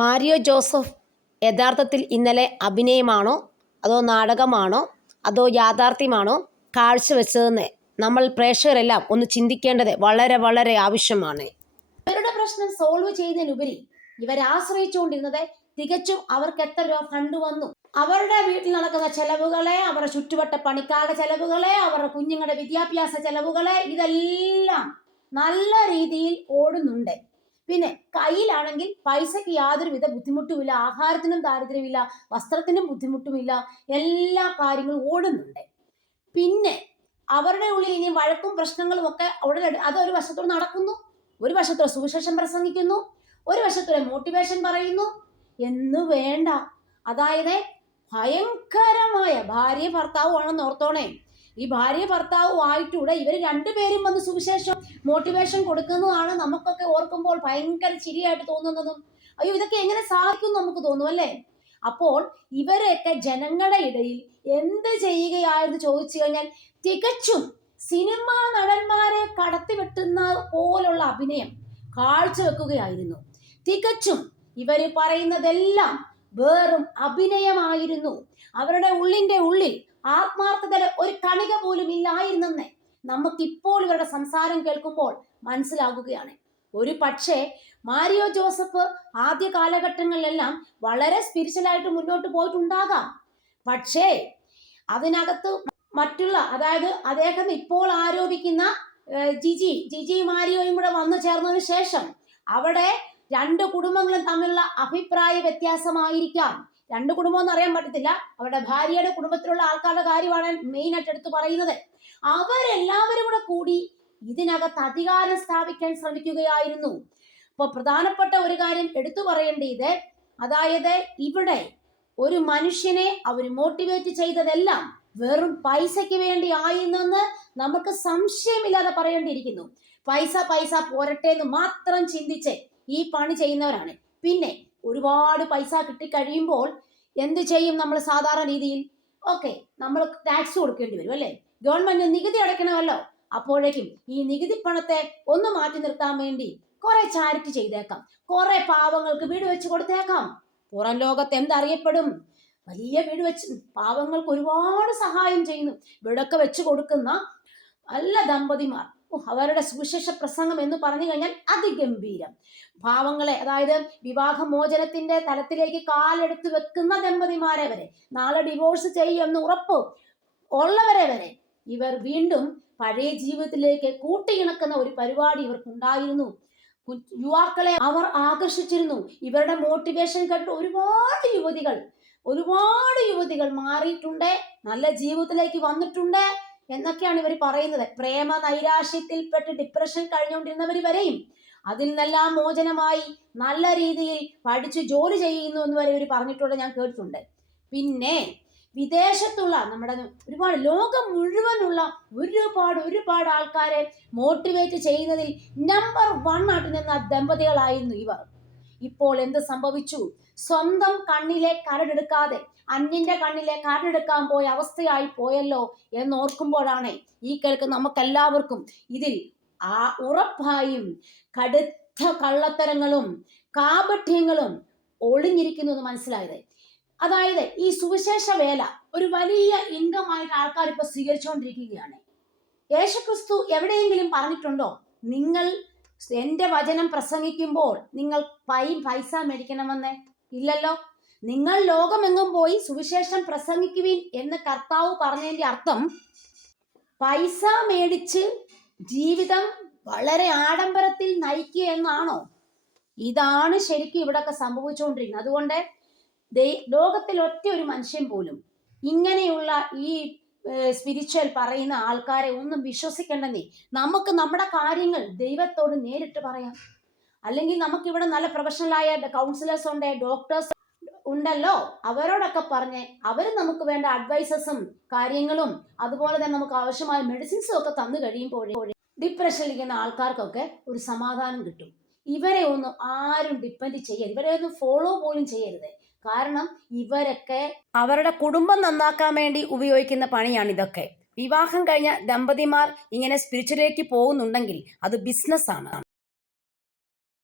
Mario Joseph യഥാർത്ഥത്തിൽ ഇന്നലെ അഭിനയമാണോ? അതോ നാടകമാണോ? അതോ യാഥാർത്ഥ്യമാണോ? കാഴ്ചവെച്ചതെന്ന് നമ്മൾ പ്രേക്ഷകരെല്ലാം ഒന്ന് ചിന്തിക്കേണ്ടത് വളരെ വളരെ ആവശ്യമാണ്. ഇവരുടെ പ്രശ്നം സോൾവ് ചെയ്യുന്നതിനുപരി ഇവരാശ്രയിച്ചുകൊണ്ടിരുന്നത് തികച്ചും അവർക്ക് എത്ര രൂപ ഫണ്ട് വന്നു? അവരുടെ വീട്ടിൽ നടക്കുന്ന ചെലവുകളെ അവരുടെ ചുറ്റുവട്ട പണിക്കാരുടെ ചെലവുകളെ അവരുടെ കുഞ്ഞുങ്ങളുടെ വിദ്യാഭ്യാസ ചെലവുകളെ ഇതെല്ലാം നല്ല രീതിയിൽ ഓടുന്നുണ്ട്. പിന്നെ കയ്യിലാണെങ്കിൽ പൈസയ്ക്ക് യാതൊരുവിധ ബുദ്ധിമുട്ടുമില്ല ആഹാരത്തിനും ദാരിദ്ര്യമില്ല വസ്ത്രത്തിനും ബുദ്ധിമുട്ടുമില്ല എല്ലാ കാര്യങ്ങളും ഓടുന്നുണ്ട്. പിന്നെ അവരുടെ ഉള്ളിൽ ഇനി വഴക്കും പ്രശ്നങ്ങളും ഒക്കെ അവിടെ അത് ഒരു വശത്തോട് നടക്കുന്നു ഒരു വശത്തോടെ സുവിശേഷം പ്രസംഗിക്കുന്നു ഒരു വശത്തോടെ മോട്ടിവേഷൻ പറയുന്നു. എന്ന് വേണ്ട. അതായത് ഭയങ്കരമായ ഭാര്യ ഭർത്താവുമാണെന്ന് ഓർത്തോണേ. ഈ ഭാര്യ ഭർത്താവും ആയിട്ടൂടെ ഇവർ രണ്ടുപേരും വന്ന് സുവിശേഷം മോട്ടിവേഷൻ കൊടുക്കുന്നതാണ് നമുക്കൊക്കെ ഓർക്കുമ്പോൾ ഭയങ്കര ചിരിയായിട്ട് തോന്നുന്നതും. അയ്യോ ഇതൊക്കെ എങ്ങനെ സാധിക്കും നമുക്ക് തോന്നും അല്ലേ? അപ്പോൾ ഇവരൊക്കെ ജനങ്ങളുടെ ഇടയിൽ എന്ത് ചെയ്യുകയായെന്ന് ചോദിച്ചു കഴിഞ്ഞാൽ തികച്ചും സിനിമാ നടന്മാരെ കടത്തിവെട്ടുന്ന പോലുള്ള അഭിനയം കാഴ്ചവെക്കുകയായിരുന്നു. തികച്ചും ഇവർ പറയുന്നതെല്ലാം വെറും അഭിനയമായിരുന്നു. അവരുടെ ഉള്ളിന്റെ ഉള്ളിൽ ആത്മാർത്ഥത ഒരു കണിക പോലും ഇല്ലായിരുന്നെന്ന് നമുക്കിപ്പോൾ ഇവരുടെ സംസാരം കേൾക്കുമ്പോൾ മനസ്സിലാകുകയാണ്. ഒരു പക്ഷേ മാരിയോ ജോസഫ് ആദ്യ കാലഘട്ടങ്ങളിലെല്ലാം വളരെ സ്പിരിച്വലായിട്ട് മുന്നോട്ട് പോയിട്ടുണ്ടാകാം. പക്ഷേ അതിനകത്ത് മറ്റുള്ള അതായത് അദ്ദേഹം ഇപ്പോൾ ആരോപിക്കുന്ന ജിജി ജിജി മാരിയോയും കൂടെ വന്നു ചേർന്നതിന് ശേഷം അവിടെ രണ്ട് കുടുംബങ്ങളും തമ്മിലുള്ള അഭിപ്രായ വ്യത്യാസമായിരിക്കാം. രണ്ട് കുടുംബം എന്ന് അറിയാൻ പറ്റത്തില്ല. അവരുടെ ഭാര്യയുടെ കുടുംബത്തിലുള്ള ആൾക്കാരുടെ കാര്യമാണ് മെയിൻ ആയിട്ട് എടുത്തു പറയുന്നത്. അവരെല്ലാവരും കൂടെ കൂടി ഇതിനകത്ത് അധികാരം സ്ഥാപിക്കാൻ ശ്രമിക്കുകയായിരുന്നു. അപ്പോൾ പ്രധാനപ്പെട്ട ഒരു കാര്യം എടുത്തു പറയേണ്ടത് അതായത് ഇവിടെ ഒരു മനുഷ്യനെ അവർ മോട്ടിവേറ്റ് ചെയ്തതെല്ലാം വെറും പൈസയ്ക്ക് വേണ്ടി ആയിരുന്നെന്ന് നമുക്ക് സംശയമില്ലാതെ പറയേണ്ടിയിരിക്കുന്നു. പൈസ പൈസ പോരട്ടെ എന്ന് മാത്രം ചിന്തിച്ച് ഈ പണി ചെയ്യുന്നവരാണ്. പിന്നെ ഒരുപാട് പൈസ കിട്ടിക്കഴിയുമ്പോൾ എന്ത് ചെയ്യും നമ്മൾ സാധാരണ രീതിയിൽ? ഓക്കെ നമ്മൾ ടാക്സ് കൊടുക്കേണ്ടി വരും അല്ലേ? ഗവൺമെന്റ് നികുതി അടയ്ക്കണമല്ലോ. അപ്പോഴേക്കും ഈ നികുതി പണത്തെ ഒന്ന് മാറ്റി നിർത്താൻ വേണ്ടി കുറെ ചാരിറ്റി ചെയ്തേക്കാം. കുറെ പാവങ്ങൾക്ക് വീട് വെച്ച് കൊടുത്തേക്കാം. പുറം ലോകത്ത് എന്തറിയപ്പെടും? വലിയ വീട് വെച്ച് പാവങ്ങൾക്ക് ഒരുപാട് സഹായം ചെയ്യുന്നു. വീടൊക്കെ വെച്ച് കൊടുക്കുന്ന നല്ല ദമ്പതിമാർ. അവരുടെ സുവിശേഷ പ്രസംഗം എന്ന് പറഞ്ഞു കഴിഞ്ഞാൽ അതിഗംഭീരം. ഭാവങ്ങളെ അതായത് വിവാഹമോചനത്തിന്റെ തലത്തിലേക്ക് കാലെടുത്ത് വെക്കുന്ന ദമ്പതിമാരെ വരെ നാളെ ഡിവോഴ്സ് ചെയ്യുമെന്ന് ഉറപ്പ് ഉള്ളവരെ വരെ ഇവർ വീണ്ടും പഴയ ജീവിതത്തിലേക്ക് കൂട്ടിയിണക്കുന്ന ഒരു പരിപാടി ഇവർക്കുണ്ടായിരുന്നു. യുവാക്കളെ അവർ ആകർഷിച്ചിരുന്നു. ഇവരുടെ മോട്ടിവേഷൻ കണ്ട് ഒരുപാട് യുവതികൾ ഒരുപാട് യുവതികൾ മാറിയിട്ടുണ്ട്. നല്ല ജീവിതത്തിലേക്ക് വന്നിട്ടുണ്ട്. എന്നൊക്കെയാണ് ഇവർ പറയുന്നത്. പ്രേമ നൈരാശ്യത്തിൽപ്പെട്ട് ഡിപ്രഷൻ കഴിഞ്ഞുകൊണ്ടിരുന്നവർ വരെയും അതിൽ നിന്നെല്ലാം മോചനമായി നല്ല രീതിയിൽ പഠിച്ച് ജോലി ചെയ്യുന്നു എന്ന് വരെ ഇവർ പറഞ്ഞിട്ടുള്ളത് ഞാൻ കേട്ടിട്ടുണ്ട്. പിന്നെ വിദേശത്തുള്ള നമ്മുടെ ഒരുപാട് ലോകം മുഴുവനുള്ള ഒരുപാട് ഒരുപാട് ആൾക്കാരെ മോട്ടിവേറ്റ് ചെയ്യുന്നതിൽ നമ്പർ വൺ ആയിട്ട് നിന്ന ദമ്പതികളായിരുന്നു ഇവർ. ഇപ്പോൾ എന്ത് സംഭവിച്ചു? സ്വന്തം കണ്ണിലെ കരടെടുക്കാതെ അന്യന്റെ കണ്ണിലെ കരടെടുക്കാൻ പോയ അവസ്ഥയായി പോയല്ലോ എന്നോർക്കുമ്പോഴാണ് ഈ കേൾക്ക് നമുക്കെല്ലാവർക്കും ഇതിൽ ആ ഉറപ്പായും കടുത്ത കള്ളത്തരങ്ങളും കാപഠ്യങ്ങളും ഒളിഞ്ഞിരിക്കുന്നു എന്ന് മനസ്സിലായത്. അതായത് ഈ സുവിശേഷ വേല ഒരു വലിയ ഇൻകം ആയിട്ട് ആൾക്കാർ ഇപ്പൊ സ്വീകരിച്ചുകൊണ്ടിരിക്കുകയാണ്. യേശുക്രിസ്തു എവിടെയെങ്കിലും പറഞ്ഞിട്ടുണ്ടോ? നിങ്ങൾ എന്റെ വചനം പ്രസംഗിക്കുമ്പോൾ നിങ്ങൾ പൈ പൈസ മേടിക്കണമെന്ന് ഇല്ലല്ലോ? നിങ്ങൾ ലോകമെങ്ങും പോയി സുവിശേഷം പ്രസംഗിക്കുവിൻ എന്ന് കർത്താവ് പറഞ്ഞതിന്റെ അർത്ഥം പൈസ മേടിച്ച് ജീവിതം വളരെ ആഡംബരത്തിൽ നയിക്കുക എന്നാണോ? ഇതാണ് ശരിക്കും ഇവിടൊക്കെ സംഭവിച്ചുകൊണ്ടിരിക്കുന്നത്. അതുകൊണ്ട് ലോകത്തിൽ ഒറ്റ ഒരു മനുഷ്യൻ പോലും ഇങ്ങനെയുള്ള ഈ സ്പിരിച്വൽ പറയുന്ന ആൾക്കാരെ ഒന്നും വിശ്വസിക്കേണ്ടെന്നേ. നമുക്ക് നമ്മുടെ കാര്യങ്ങൾ ദൈവത്തോട് നേരിട്ട് പറയാം. അല്ലെങ്കിൽ നമുക്ക് ഇവിടെ നല്ല പ്രൊഫഷണലായ കൗൺസിലേഴ്സ് ഉണ്ട് ഡോക്ടേഴ്സ് ഉണ്ടല്ലോ. അവരോടൊക്കെ പറഞ്ഞ് അവർ നമുക്ക് വേണ്ട അഡ്വൈസസും കാര്യങ്ങളും അതുപോലെ തന്നെ നമുക്ക് ആവശ്യമായ മെഡിസിൻസും ഒക്കെ തന്നു കഴിയുമ്പോഴേ ഡിപ്രഷനിലിരിക്കുന്ന ആൾക്കാർക്കൊക്കെ ഒരു സമാധാനം കിട്ടും. ഇവരെ ഒന്നും ആരും ഡിപ്പെൻഡ് ചെയ്യരുത്. ഇവരെ ഒന്നും ഫോളോ പോലും ചെയ്യരുത്. കാരണം ഇവരൊക്കെ അവരുടെ കുടുംബം നന്നാക്കാൻ വേണ്ടി ഉപയോഗിക്കുന്ന പണിയാണ് ഇതൊക്കെ. വിവാഹം കഴിഞ്ഞ ദമ്പതിമാർ ഇങ്ങനെ സ്പിരിച്വലിലേക്ക് പോകുന്നുണ്ടെങ്കിൽ അത് ബിസിനസ്സാണ്